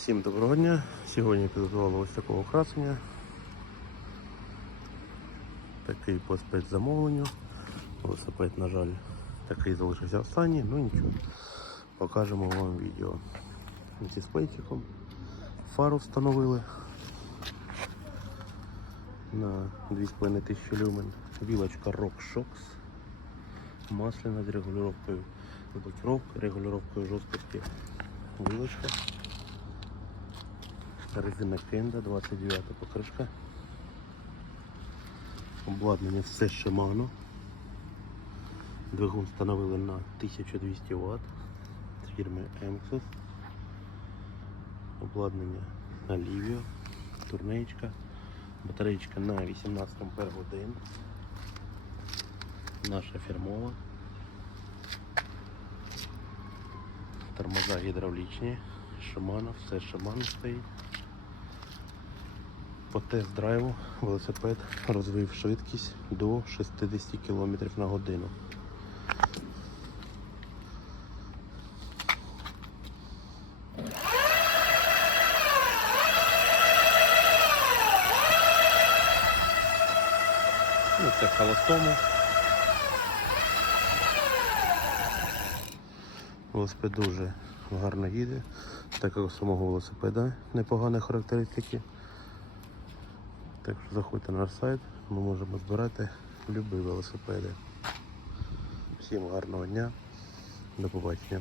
Всім доброго дня. Сьогодні підготували ось такого красення. Такий по спецзамовленню. Велосипед, на жаль, такий залишився останній, ну нічого. Покажемо вам відео. З дисплейчиком. Фару встановили на 2500 люмен. Вілочка RockShox. Масляна з блокировки, регулюванням жорсткості. Вилочка. Резина Кенда, 29 покришка. Обладнання все Shimano. Двигун встановили на 1200 Вт з фірми Emxus. Обладнання на Livio, турнеечка, батареечка на 18 Ампер годин. Наша фірмова. Тормоза гідравлічні, Shimano, все Shimano стоїть. По тест-драйву велосипед розвив швидкість до 60 км на годину. Ну, це в холостому. Велосипед дуже гарно їде, так як у самого велосипеда непогані характеристики. Так що заходьте на наш сайт, ми можемо збирати любі велосипеди. Всім гарного дня, до побачення.